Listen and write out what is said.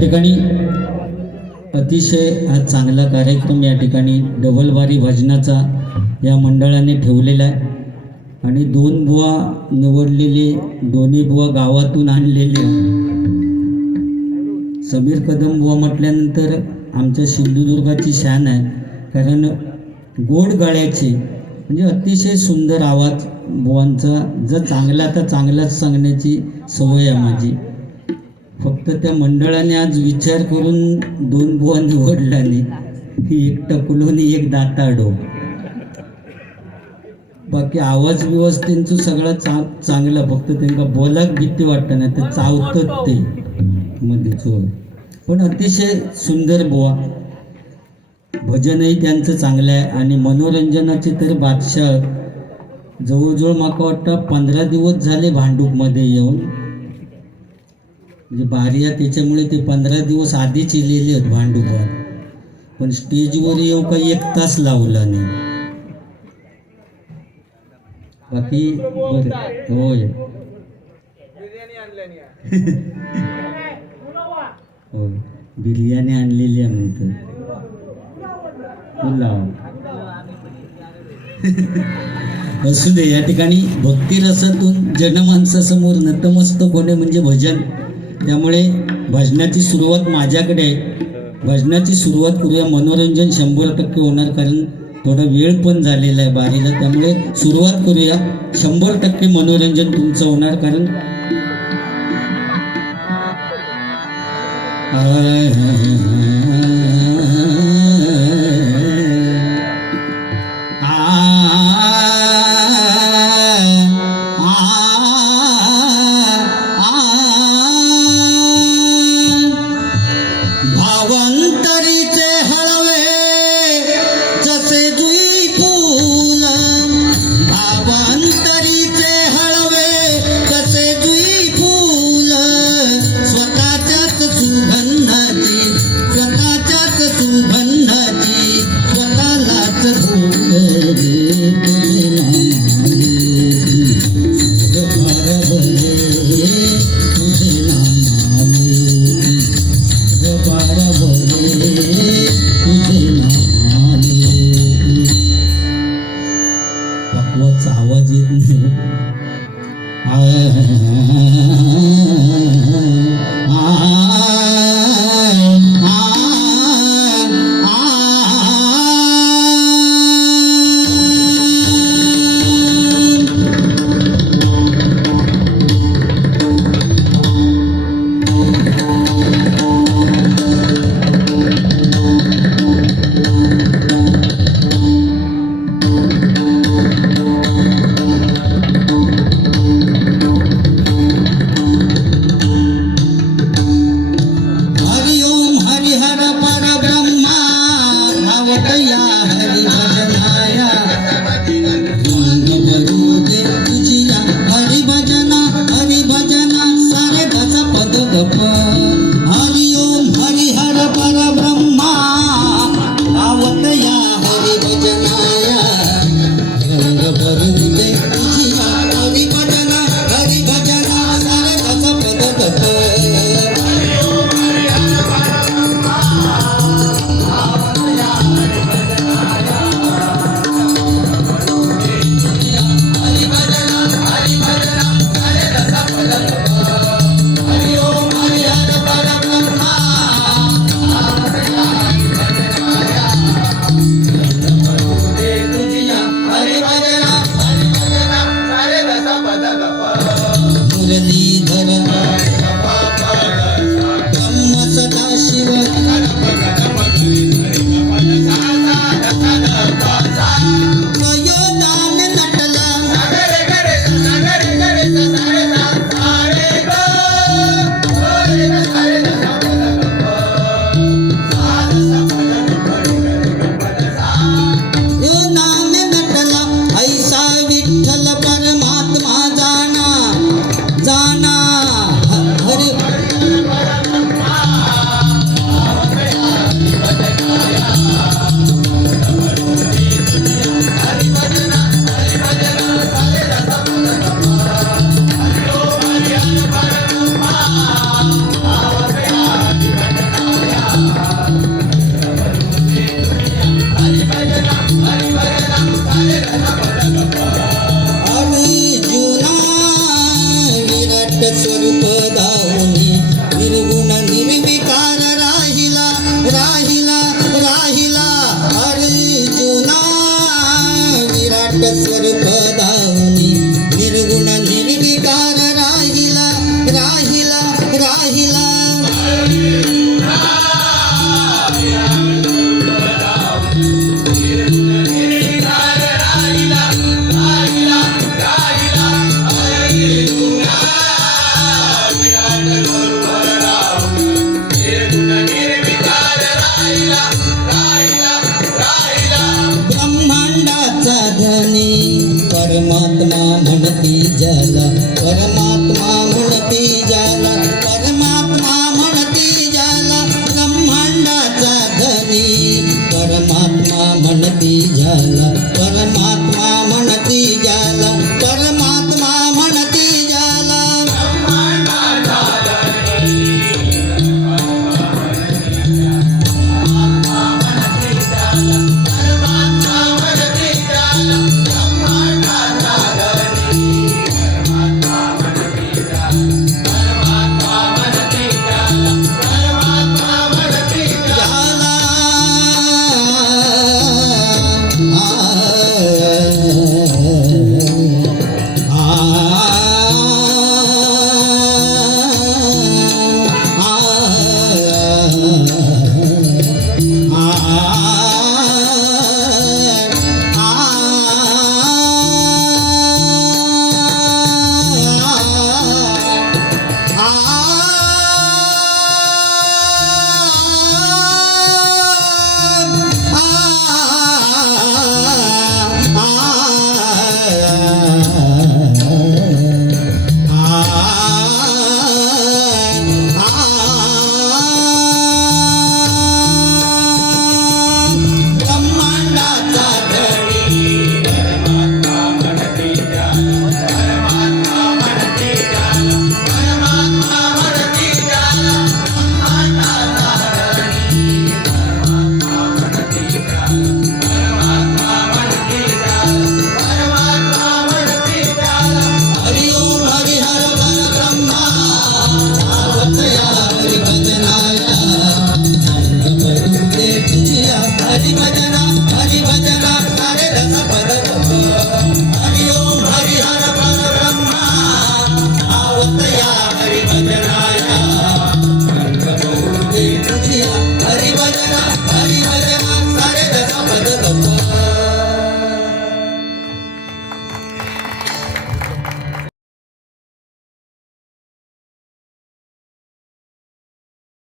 ठिकाणी अतिशय हा चांगला कार्यक्रम या ठिकाणी डबलबारी भजनाचा या मंडळाने ठेवलेला आहे. आणि दोन बुवा निवडलेले दोन्ही बुवा गावातून आणलेले. समीर कदम बुवा म्हटल्यानंतर आमच्या सिंधुदुर्गाची शान आहे. कारण गोड गळ्याचे म्हणजे अतिशय सुंदर आवाज बुवांचा. जर चांगला तर चांगलाच सांगण्याची सवय आहे माझी. फक्त त्या मंडळाने आज विचार करून दोन बुवा निवडला नाही ही एक टकुलोनी एक दाताडो बाकी आवाज बिवाज त्यांचं सगळं चा चांगला फक्त त्यांना बोलाक भीती वाटतं ना ते चावतात ते मध्ये चोर. पण अतिशय सुंदर बुवा. भजनही त्यांचं चांगलं आहे आणि मनोरंजनाचे तर बादशाह जवळजवळ माका वाटतं पंधरा दिवस झाले भांडूपमध्ये येऊन. म्हणजे बारिया त्याच्यामुळे ते पंधरा दिवस आधीच इलेले आहेत भांडुपात पण स्टेजवर येऊ काही एक तास लावला नाही. बाकी बरं. होय. हो. बिर्याणी आणलेली आहे म्हणतात पुलाव असू दे या ठिकाणी भक्तिरसातून जनमानसासमोर नतमस्तक होणे म्हणजे भजन. त्यामुळे भजनाची सुरुवात माझ्याकडे आहे भजनाची सुरुवात करूया मनोरंजन शंभर टक्के होणार कारण थोडा वेळ पण झालेला आहे बारीला त्यामुळे सुरुवात करूया शंभर टक्के मनोरंजन तुमचं होणार कारण आ स्वरूप दावनी म्हणती ज्याला परमात्मा म्हणती ज्याला Yeah.